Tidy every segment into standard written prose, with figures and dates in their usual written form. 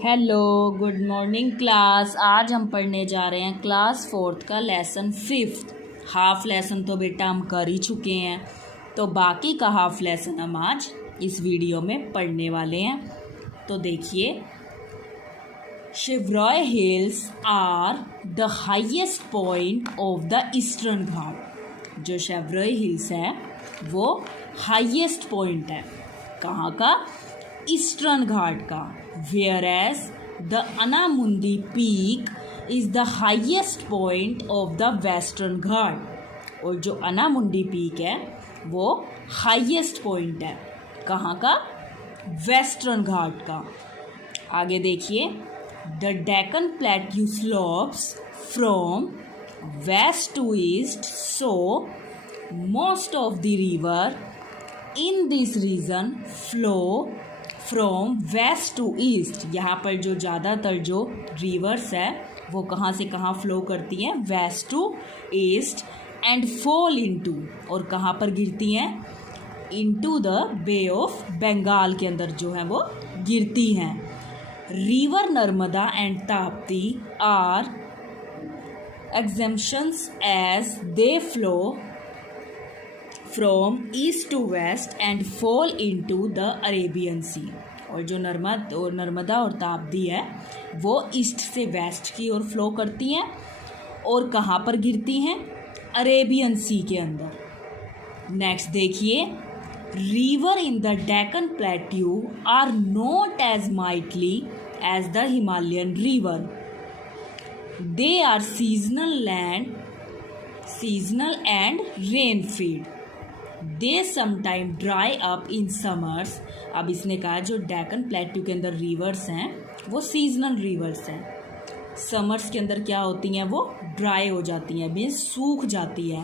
Hello, good morning class. आज हम पढ़ने जा रहे हैं क्लास 4th का लेसन 5th। हाफ लेसन तो बेटा हम कर ही चुके हैं, तो बाकी का हाफ लेसन हम आज इस वीडियो में पढ़ने वाले हैं। तो देखिए, Shevaroy Hills are the highest point of the Eastern Ghat. जो शिवरॉय हिल्स है वो हाईएस्ट पॉइंट है, कहाँ का? ईस्टर्न घाट का। Whereas the Anamundi Peak is the highest point of the Western Ghat। और जो अनामुंडी पीक है वो हाईएस्ट पॉइंट है, कहाँ का? वेस्टर्न घाट का। आगे देखिए, the Deccan plateau slopes from west to east, so most of the river in this region flow from west to east. यहाँ पर जो ज़्यादातर जो रिवर्स है वो कहाँ से कहाँ फ्लो करती हैं? West to east. And fall into, और कहाँ पर गिरती हैं? Into the Bay of Bengal के अंदर जो है वो गिरती हैं। River Narmada and Tapti are exemptions as they flow from east to west and fall into the Arabian Sea. और जो नर्मदा और ताप्ती है वो ईस्ट से वेस्ट की ओर फ्लो करती हैं और कहाँ पर गिरती हैं? अरेबियन सी के अंदर। नेक्स्ट देखिए, river in the Deccan plateau are not as mighty as the Himalayan river. They are seasonal and rain feed. They sometime dry up in summers. अब इसने कहा जो डेक्कन प्लेट्यू के अंदर रिवर्स हैं वो सीजनल रिवर्स हैं। समर्स के अंदर क्या होती हैं? वो ड्राई हो जाती हैं, मीन्स सूख जाती है।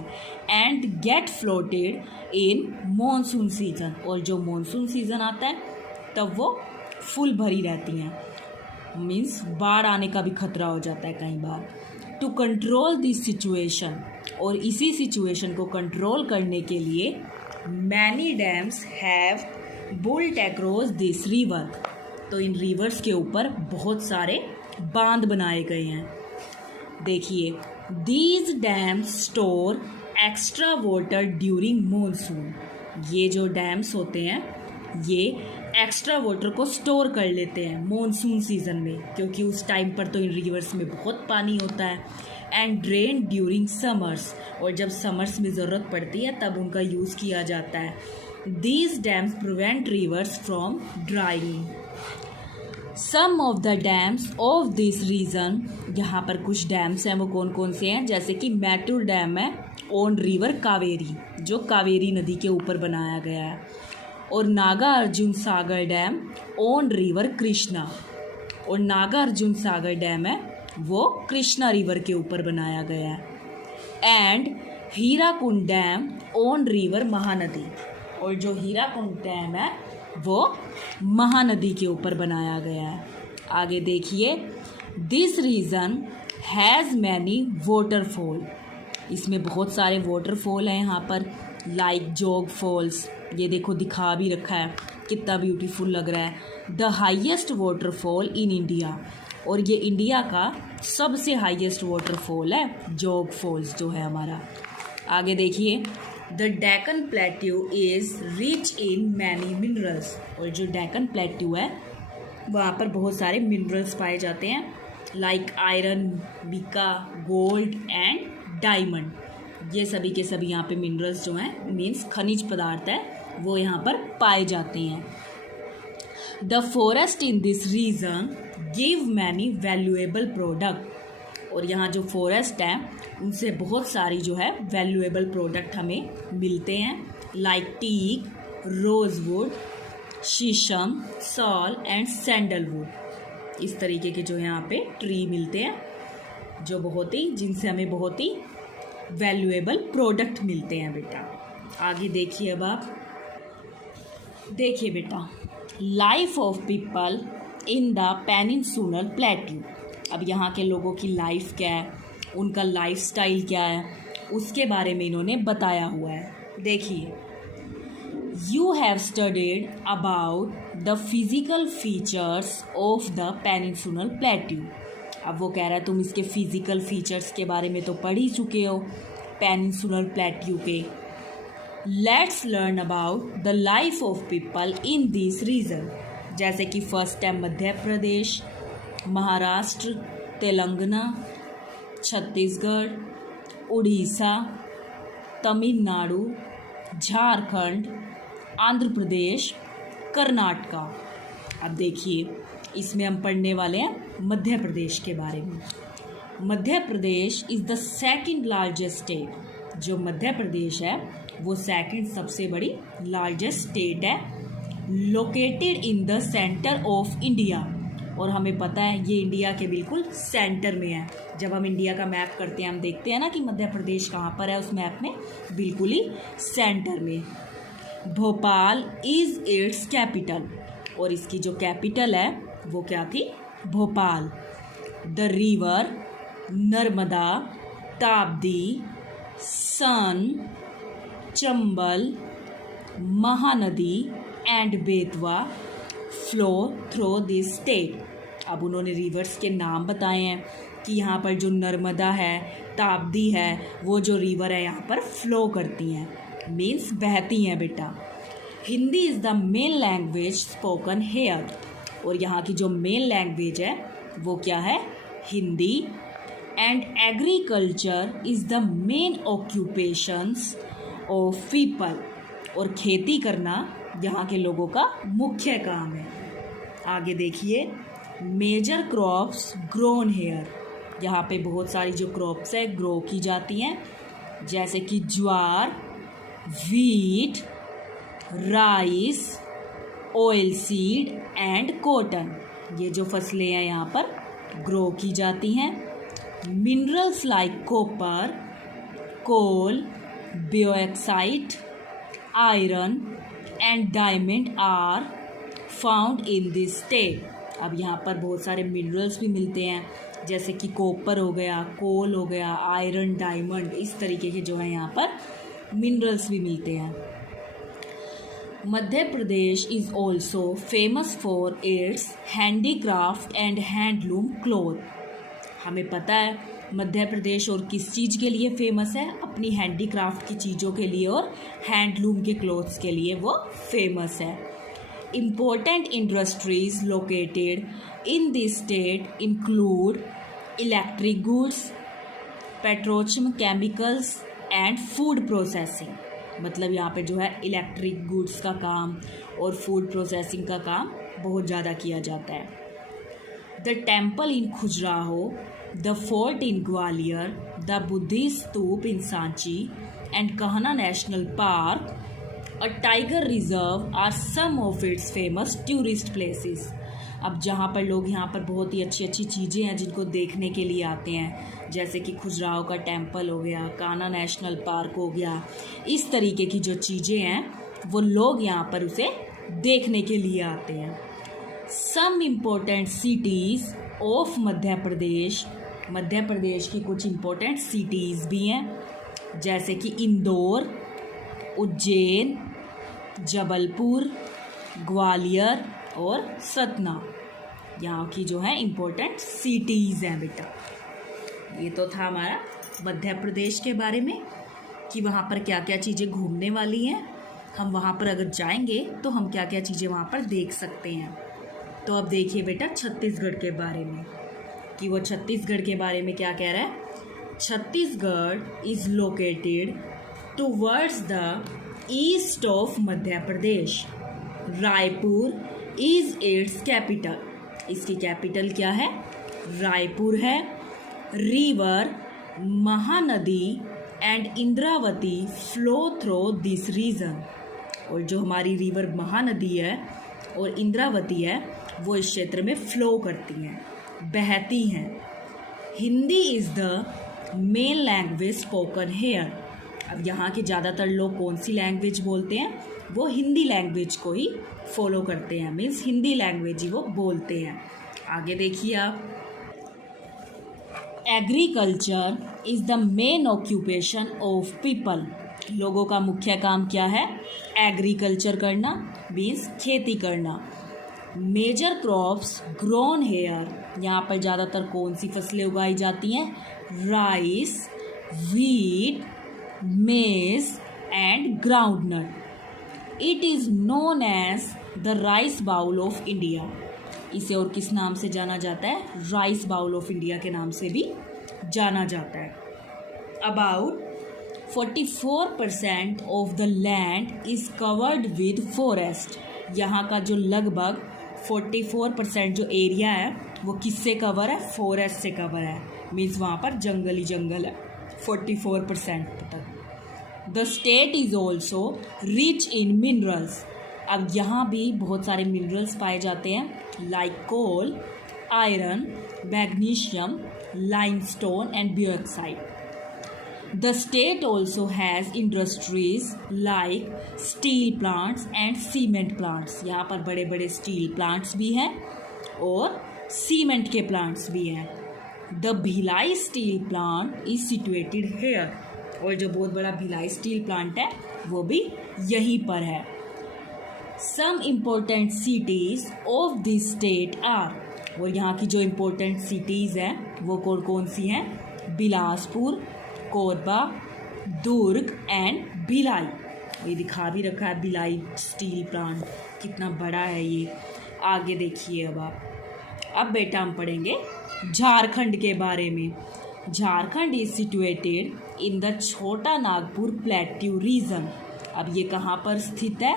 And get flooded in monsoon season, और जो मॉनसून सीजन आता है तब वो फुल भरी रहती हैं, मीन्स बाढ़ आने का भी खतरा हो जाता है कई बार। टू कंट्रोल दिस सिचुएशन, और इसी सिचुएशन को कंट्रोल करने के लिए many dams have built across this river. तो इन रिवर्स के ऊपर बहुत सारे बांध बनाए गए हैं। देखिए, these dams store extra water during monsoon. ये जो डैम्स होते हैं ये एक्स्ट्रा वाटर को स्टोर कर लेते हैं मॉनसून सीजन में, क्योंकि उस टाइम पर तो इन रिवर्स में बहुत पानी होता है। एंड ड्रेन ड्यूरिंग समर्स, और जब समर्स में ज़रूरत पड़ती है तब उनका यूज़ किया जाता है। These dams prevent rivers from drying. Some of the dams of this region, यहाँ पर कुछ डैम्स हैं, वो कौन कौन से हैं? जैसे कि मैटूर डैम है ऑन रिवर कावेरी, जो कावेरी नदी के ऊपर बनाया गया है। और नागा अर्जुन सागर डैम ऑन रिवर कृष्णा, और नागा अर्जुन सागर डैम है वो कृष्णा रिवर के ऊपर बनाया गया है। And Hirakud dam on river Mahanadi, और जो हीराकुंड डैम है वो महानदी के ऊपर बनाया गया है। आगे देखिए, this region has many waterfall. इसमें बहुत सारे वाटरफॉल हैं यहाँ पर, लाइक जोग फॉल्स। ये देखो दिखा भी रखा है, कितना ब्यूटीफुल लग रहा है। The highest waterfall in India, और ये इंडिया का सबसे हाईएस्ट वाटरफॉल है जोग फॉल्स जो है हमारा। आगे देखिए, the Deccan plateau is rich in many minerals, और जो डेक्कन प्लेट्यू है वहाँ पर बहुत सारे मिनरल्स पाए जाते हैं, like iron, mica, gold and diamond. ये सभी के सभी यहाँ पे मिनरल्स जो हैं, मीन्स खनिज पदार्थ है, वो यहाँ पर पाए जाते हैं। The forest in this region give many valuable product, और यहाँ जो फॉरेस्ट है उनसे बहुत सारी जो है वैल्यूएबल प्रोडक्ट हमें मिलते हैं, लाइक टीक, रोजवुड, शीशम, सॉल एंड सैंडलवुड। इस तरीके के जो यहाँ पे ट्री मिलते हैं जो जिनसे हमें बहुत ही वैल्यूएबल प्रोडक्ट मिलते हैं बेटा। आगे देखिए, अब आप देखिए बेटा, life of people in the peninsular plateau. अब यहाँ के लोगों की लाइफ क्या है, उनका लाइफस्टाइल क्या है, उसके बारे में इन्होंने बताया हुआ है। देखिए, You have studied about the physical features of the peninsular plateau. अब वो कह रहा है तुम इसके फिजिकल फीचर्स के बारे में तो पढ़ ही चुके हो पेनिनसुलर प्लेट्यू के. Let's learn about the life of people in this region. जैसे कि फर्स्ट है मध्य प्रदेश, महाराष्ट्र, तेलंगाना, छत्तीसगढ़, उड़ीसा, तमिलनाडु, झारखंड, आंध्र प्रदेश, कर्नाटका. अब देखिए इसमें हम पढ़ने वाले हैं मध्य प्रदेश के बारे में. Madhya Pradesh is the second largest state. जो मध्य प्रदेश है वो सेकंड सबसे बड़ी लार्जेस्ट स्टेट है, located in the centre of India. और हमें पता है ये इंडिया के बिल्कुल सेंटर में है. जब हम इंडिया का मैप करते हैं हम देखते हैं ना कि मध्य प्रदेश कहाँ पर है उस मैप में, बिल्कुल ही सेंटर में. Bhopal is its capital. और इसकी जो कैपिटल है वो क्या थी? Bhopal. The river Narmada, Tapti, Son, Chambal, Mahanadi and Betwa flow through this state. अब उन्होंने रिवर्स के नाम बताए हैं कि यहाँ पर जो नर्मदा है, ताप्ती है, वो जो रिवर है यहाँ पर फ्लो करती हैं, मीन्स बहती हैं बेटा. Hindi is the main language spoken here. और यहाँ की जो मेन लैंग्वेज है वो क्या है? Hindi. And agriculture is the main occupations of people. और खेती करना यहाँ के लोगों का मुख्य काम है. आगे देखिए, मेजर क्रॉप्स ग्रोन हेयर. यहाँ पे बहुत सारी जो क्रॉप्स है ग्रो की जाती हैं, जैसे कि jowar, wheat, rice, oilseed and cotton. ये जो फसलें हैं यहाँ पर ग्रो की जाती हैं. Minerals like copper, coal, bauxite, iron and diamond are found in this state. अब यहाँ पर बहुत सारे मिनरल्स भी मिलते हैं, जैसे कि कॉपर हो गया, कोल हो गया, आयरन, डायमंड, इस तरीके के जो है यहाँ पर मिनरल्स भी मिलते हैं. Madhya Pradesh is also famous for its handicraft and handloom cloth. हमें पता है मध्य प्रदेश और किस चीज़ के लिए फेमस है? अपनी हैंडीक्राफ्ट की चीज़ों के लिए और हैंडलूम के क्लोथ्स के लिए वो फेमस है. Important industries located in this state include electric goods, petroleum chemicals and food processing. मतलब यहाँ पे जो है इलेक्ट्रिक गुड्स का काम और फूड प्रोसेसिंग का काम बहुत ज़्यादा किया जाता है. The temple in Khajuraho, the fort in Gwalior, the Buddhist stupa in Sanchi and Kanha national park, a tiger reserve are some of its famous tourist places. अब जहाँ पर लोग यहाँ पर बहुत ही अच्छी अच्छी चीज़ें हैं जिनको देखने के लिए आते हैं, जैसे कि खजुराहो का टेम्पल हो गया, कान्हा नेशनल पार्क हो गया, इस तरीके की जो चीज़ें हैं वो लोग यहाँ पर उसे देखने के लिए आते हैं. Some important cities of Madhya प्रदेश. मध्य प्रदेश की कुछ इम्पोर्टेंट सिटीज़ भी हैं, जैसे कि इंदौर, उज्जैन, जबलपुर, ग्वालियर और सतना. यहाँ की जो है इम्पोर्टेंट सिटीज़ हैं बेटा. ये तो था हमारा मध्य प्रदेश के बारे में कि वहाँ पर क्या क्या चीज़ें घूमने वाली हैं. हम वहाँ पर अगर जाएंगे तो हम क्या क्या चीज़ें वहाँ पर देख सकते हैं. तो अब देखिए बेटा छत्तीसगढ़ के बारे में कि वो छत्तीसगढ़ के बारे में क्या कह रहा है. Chhattisgarh is located towards the east of Madhya Pradesh. Raipur is its capital. इसकी कैपिटल क्या है? रायपुर है. River Mahanadi and Indravati flow through this region. और जो हमारी रिवर महानदी है और इंद्रावती है वो इस क्षेत्र में फ्लो करती हैं, बहती हैं. Hindi is the main language spoken here. अब यहाँ के ज़्यादातर लोग कौन सी लैंग्वेज बोलते हैं? वो हिंदी लैंग्वेज को ही फॉलो करते हैं, मीन्स हिंदी लैंग्वेज ही वो बोलते हैं. आगे देखिए आप, agriculture is the main occupation of people. लोगों का मुख्य काम क्या है? एग्रीकल्चर करना, मीन्स खेती करना। मेजर क्रॉप्स ग्रोन हेयर, यहाँ पर ज़्यादातर कौन सी फसलें उगाई जाती हैं? Rice, wheat, maize and groundnut. It is known as the rice bowl of India. इसे और किस नाम से जाना जाता है? राइस बाउल ऑफ इंडिया के नाम से भी जाना जाता है। About 44% of the land is covered with forest. यहाँ का जो लगभग 44% जो एरिया है वो किससे कवर है? फॉरेस्ट से कवर है, मीन्स वहाँ पर जंगल ही जंगल है 44% तक। The state is also rich in minerals. अब यहाँ भी बहुत सारे मिनरल्स पाए जाते हैं, like coal, iron, magnesium, limestone and bauxite. The state also has industries like steel plants and cement plants. यहाँ पर बड़े बड़े स्टील प्लांट्स भी हैं और सीमेंट के प्लांट्स भी हैं। The Bhilai steel plant is situated here. और जो बहुत बड़ा भिलाई स्टील प्लांट है वो भी यहीं पर है। Some important cities of this state are. और यहाँ की जो important cities हैं वो कौन कौन सी हैं? बिलासपुर, कोरबा, दुर्ग एंड भिलाई। ये दिखा भी रखा है भिलाई स्टील प्लांट, कितना बड़ा है ये। आगे देखिए अब बेटा हम पढ़ेंगे झारखंड के बारे में। Jharkhand is situated in the छोटा नागपुर प्लेट्यू रीजन। अब ये कहाँ पर स्थित है?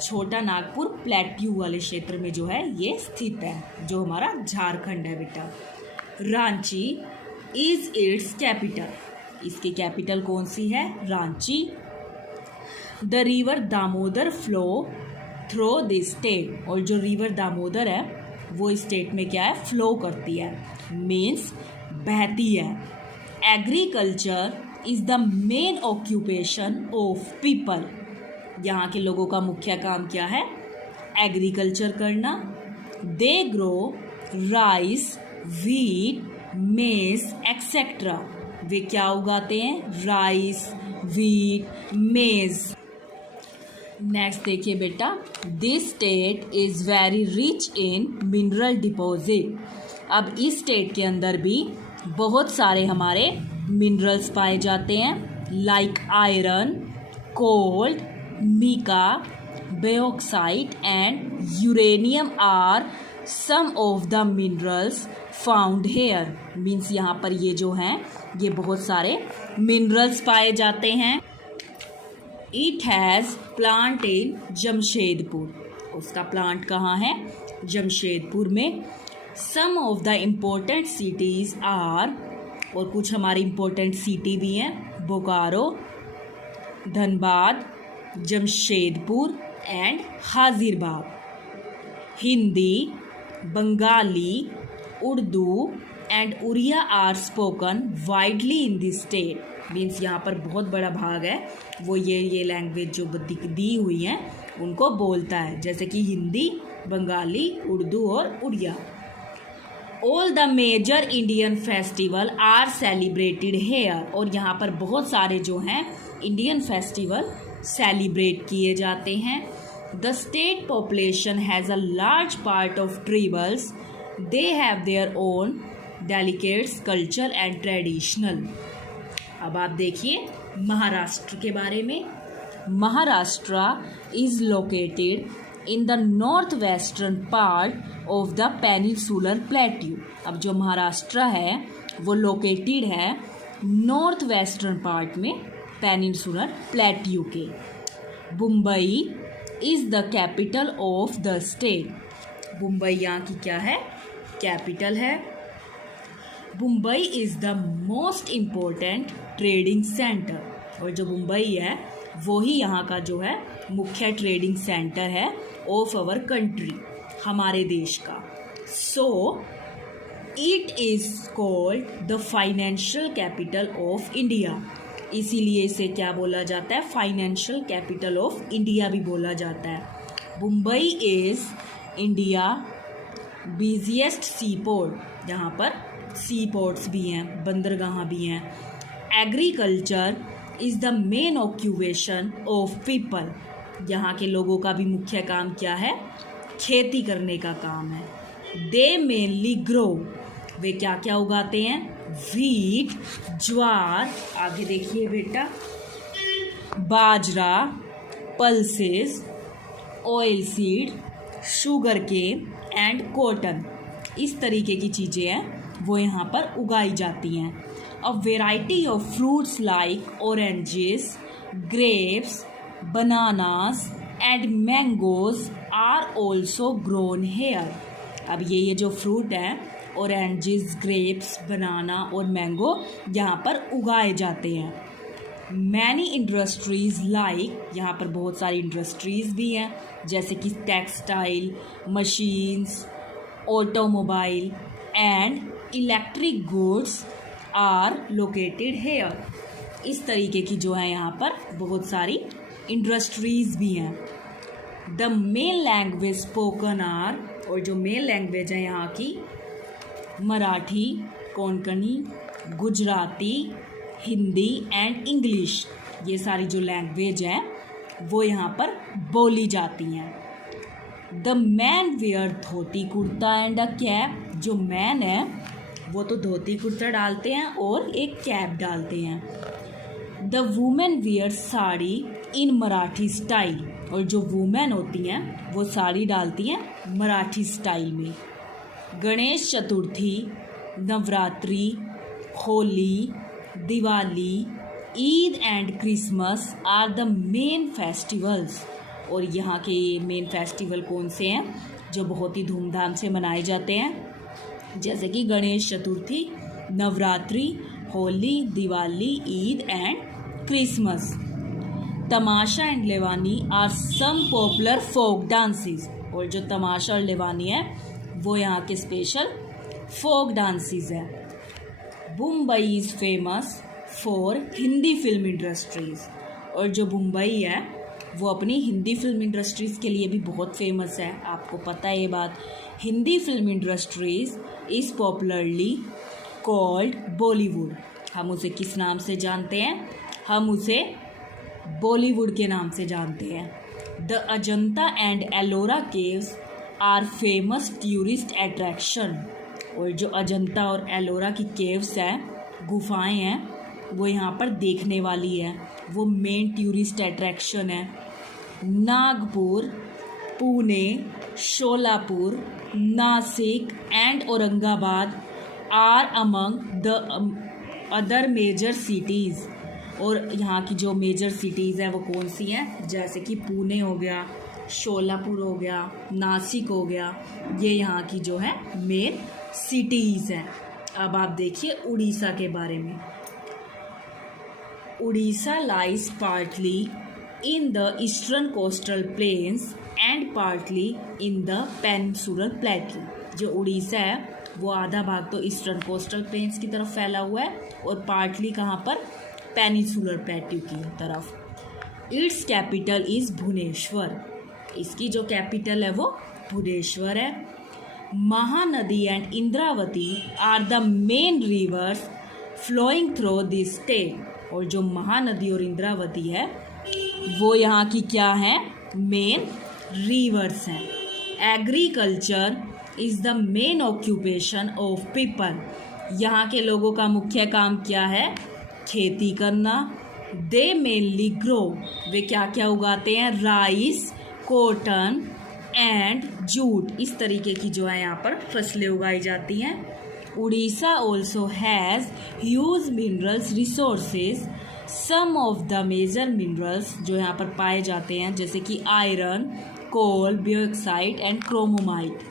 छोटा नागपुर प्लेट्यू वाले क्षेत्र में जो है ये स्थित है, जो हमारा झारखंड है बेटा। Ranchi is it's capital. इसकी कैपिटल कौन सी है? Ranchi. The river Damodar flow through this state. और जो रिवर दामोदर है वो स्टेट में क्या है? फ्लो करती है, मीन्स बहती है। Agriculture is the main occupation of people. यहाँ के लोगों का मुख्य काम क्या है? एग्रीकल्चर करना। दे ग्रो राइस, व्हीट, मेज एक्सेट्रा। वे क्या उगाते हैं? राइस, व्हीट, मेज। नेक्स्ट देखिए बेटा, this state is very rich in mineral deposit. अब इस स्टेट के अंदर भी बहुत सारे हमारे मिनरल्स पाए जाते हैं, like iron, coal, mica, bauxite and uranium are some of the minerals found here. Means यहाँ पर ये जो हैं ये बहुत सारे मिनरल्स पाए जाते हैं। It has plant in Jamshedpur. उसका प्लांट कहाँ है? जमशेदपुर में। Some of the important cities are, और कुछ हमारी इम्पोर्टेंट सिटी भी हैं, Bokaro, Dhanbad, Jamshedpur and Hazaribagh. Hindi, Bengali, Urdu and Odia are spoken widely in this state. Means यहाँ पर बहुत बड़ा भाग है वो ये लैंग्वेज जो दी हुई हैं उनको बोलता है, जैसे कि हिंदी, बंगाली, उर्दू और Oriya. All the major Indian festival are celebrated here. और यहाँ पर बहुत सारे जो हैं इंडियन फेस्टिवल सेलिब्रेट किए जाते हैं। The state population has a large part of tribals. They have their own delicates culture and traditional. अब आप देखिए महाराष्ट्र के बारे में। Maharashtra is located in the north western part of the peninsular plateau. अब जो महाराष्ट्र है वो लोकेटेड है नॉर्थ वेस्टर्न पार्ट में पेनिनसुलर प्लेट्यू के। Mumbai is the capital of the state. Mumbai यहाँ की क्या है? कैपिटल है। Mumbai is the most important trading centre. और जो मुंबई है वो ही यहाँ का जो है मुख्य ट्रेडिंग सेंटर है ऑफ आवर कंट्री, हमारे देश का। So it is called the financial capital of India. इसीलिए इसे क्या बोला जाता है? फाइनेंशियल कैपिटल ऑफ इंडिया भी बोला जाता है। Mumbai is India biggest sea port. यहाँ पर सी पोर्ट्स भी हैं, बंदरगाह भी हैं। Agriculture is the main occupation of people. यहाँ के लोगों का भी मुख्य काम क्या है? खेती करने का काम है। दे मेनली ग्रो, वे क्या क्या उगाते हैं? व्हीट, ज्वार, आगे देखिए बेटा, bajra, pulses, oilseed, sugarcane and cotton, इस तरीके की चीज़ें हैं वो यहाँ पर उगाई जाती हैं। A variety of fruits like oranges, grapes, bananas and mangoes are also grown here. अब ये जो फ्रूट हैं, ऑरेंजेस, ग्रेप्स, बनाना और मैंगो, यहाँ पर उगाए जाते हैं। मैनी इंडस्ट्रीज लाइक, यहाँ पर बहुत सारी इंडस्ट्रीज़ भी हैं, जैसे कि textile, machines, automobile and electric goods are located here. इस तरीके की जो है यहाँ पर बहुत सारी इंडस्ट्रीज़ भी हैं। The main language spoken are, और जो मेन लैंग्वेज है यहाँ की, मराठी, कोंकणी, गुजराती, हिंदी एंड इंग्लिश, ये सारी जो लैंग्वेज है वो यहाँ पर बोली जाती हैं। The man wear dhoti kurta and a cap, जो मैन है वो तो धोती कुर्ता डालते हैं और एक कैप डालते हैं। The women wear sari in Marathi style, और जो वुमेन होती हैं वो साड़ी डालती हैं मराठी स्टाइल में। Ganesh Chaturthi, Navratri, Holi, Diwali, Eid and Christmas are the main festivals, और यहाँ के मेन फेस्टिवल कौन से हैं जो बहुत ही धूमधाम से मनाए जाते हैं? जैसे कि Ganesh Chaturthi, Navratri, Holi, Diwali, Eid and Christmas. Tamasha and Lavani are some popular folk dances, और जो तमाशा और लेवानी है वो यहाँ के स्पेशल फोक डांसेस है। Mumbai is famous for Hindi film industries, और जो मुंबई है वो अपनी हिंदी फिल्म इंडस्ट्रीज़ के लिए भी बहुत फेमस है। आपको पता है ये बात। Hindi film industries is popularly called Bollywood. हम उसे किस नाम से जानते हैं? हम उसे बॉलीवुड के नाम से जानते हैं। The Ajanta and Ellora caves are famous tourist attraction, और जो अजंता और एलोरा की केव्स हैं, गुफाएं हैं, वो यहाँ पर देखने वाली है, वो मेन टूरिस्ट अट्रैक्शन है। Nagpur, Pune, Sholapur, Nashik and Aurangabad are among the other major cities, और यहाँ की जो मेजर सिटीज़ हैं वो कौन सी हैं? जैसे कि पुणे हो गया, शोलापुर हो गया, नासिक हो गया, ये यहाँ की जो है मेन सिटीज़ हैं। अब आप देखिए उड़ीसा के बारे में। Orissa lies partly in the eastern coastal plains and partly in the peninsular प्लेटू। जो उड़ीसा है वो आधा भाग तो ईस्टर्न कोस्टल प्लेन्स की तरफ फैला हुआ है और पार्टली कहाँ पर? पेनिनसुलर प्लेटू की तरफ। इट्स कैपिटल इज़ भुवनेश्वर, इसकी जो कैपिटल है वो भुवनेश्वर है। Mahanadi and Indravati are the main rivers flowing through this state, और जो महानदी और इंद्रावती है वो यहाँ की क्या है? मेन रिवर्स हैं। Agriculture is the main occupation of people, यहाँ के लोगों का मुख्य काम क्या है? खेती करना। दे मेनली ग्रो, वे क्या क्या उगाते हैं? राइस, कॉटन एंड जूट, इस तरीके की जो है यहाँ पर फसलें उगाई जाती हैं। Orissa also has huge minerals resources. Some of the major minerals जो यहाँ पर पाए जाते हैं, जैसे कि iron, coal, bauxite and chromite.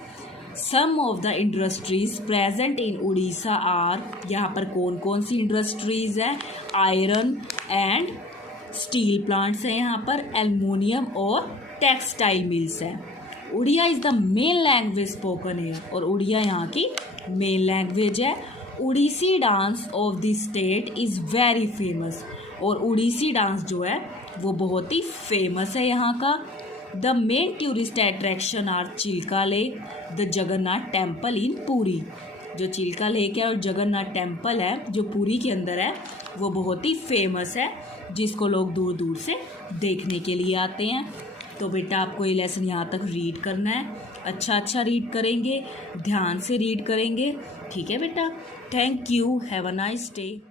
Some of the industries present in Orissa are, यहाँ पर कौन कौन सी इंडस्ट्रीज है? आयरन एंड स्टील प्लांट्स हैं यहाँ पर, एल्युमिनियम और टेक्सटाइल मिल्स हैं। Odia is the main language spoken है, और उड़िया यहाँ की मेन लैंग्वेज है। Odissi dance of the state is very famous, और उड़ीसी डांस जो है वो बहुत ही फेमस है यहाँ का। The main tourist attraction are Chilka lake, the Jagannath temple in Puri, जो चिल्का लेक है और जगन्नाथ टेम्पल है जो पुरी के अंदर है, वो बहुत ही फेमस है, जिसको लोग दूर दूर से देखने के लिए आते हैं। तो बेटा आपको ये लेसन यहाँ तक रीड करना है, अच्छा रीड करेंगे, ध्यान से रीड करेंगे, ठीक है बेटा। Thank you, have a nice day.